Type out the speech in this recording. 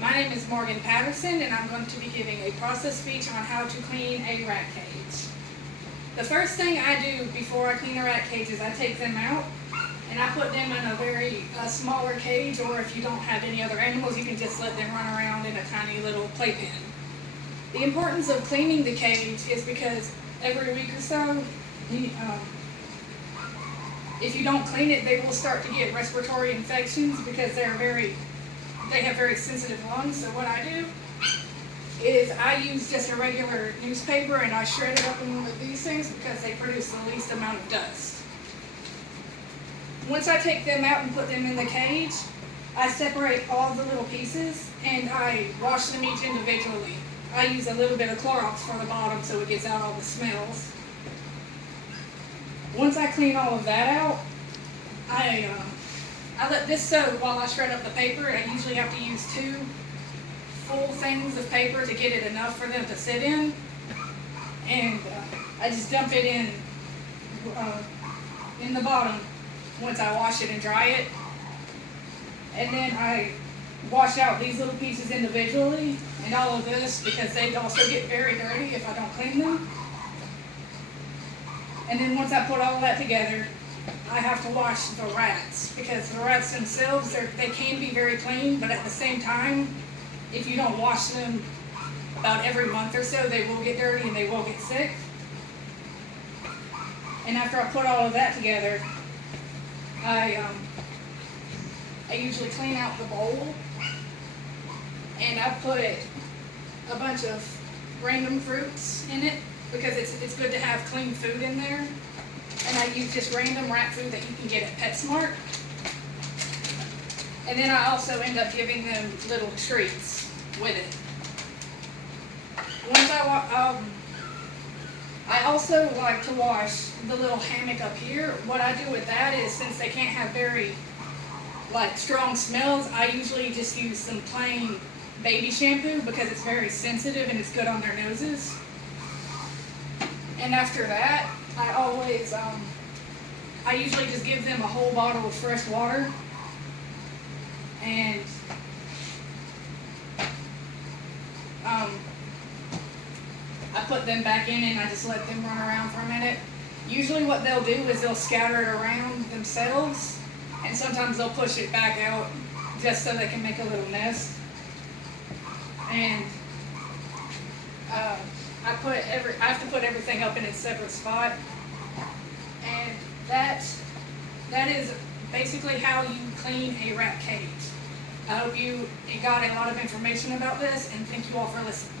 My name is Morgan Patterson, and I'm going to be giving a process speech on how to clean a rat cage. The first thing I do before I clean a rat cage is I take them out and I put them in a very smaller cage, or if you don't have any other animals, you can just let them run around in a tiny little playpen. The importance of cleaning the cage is because every week or so, if you don't clean it, they will start to get respiratory infections because they have very sensitive lungs. So what I do is I use just a regular newspaper and I shred it up in one of these things because they produce the least amount of dust. Once I take them out and put them in the cage, I separate all the little pieces and I wash them each individually. I use a little bit of Clorox for the bottom so it gets out all the smells. Once I clean all of that out, I let this soak while I shred up the paper. I usually have to use 2 full things of paper to get it enough for them to sit in. And I just dump it in the bottom once I wash it and dry it. And then I wash out these little pieces individually and all of this because they also get very dirty if I don't clean them. And then once I put all that together, I have to wash the rats because the rats themselves, they can be very clean, but at the same time, if you don't wash them about every month or so, they will get dirty and they will get sick. And after I put all of that together, I usually clean out the bowl and I put a bunch of random fruits in it because it's good to have clean food in there. And I use just random rat food that you can get at PetSmart. And then I also end up giving them little treats with it. Once I also like to wash the little hammock up here. What I do with that is, since they can't have very strong smells, I usually just use some plain baby shampoo because it's very sensitive and it's good on their noses. And after that, I usually just give them a whole bottle of fresh water, and I put them back in and I just let them run around for a minute. Usually what they'll do is they'll scatter it around themselves, and sometimes they'll push it back out just so they can make a little nest. And I have to put everything up in its separate spot. And that is basically how you clean a rat cage. I hope you got a lot of information about this, and thank you all for listening.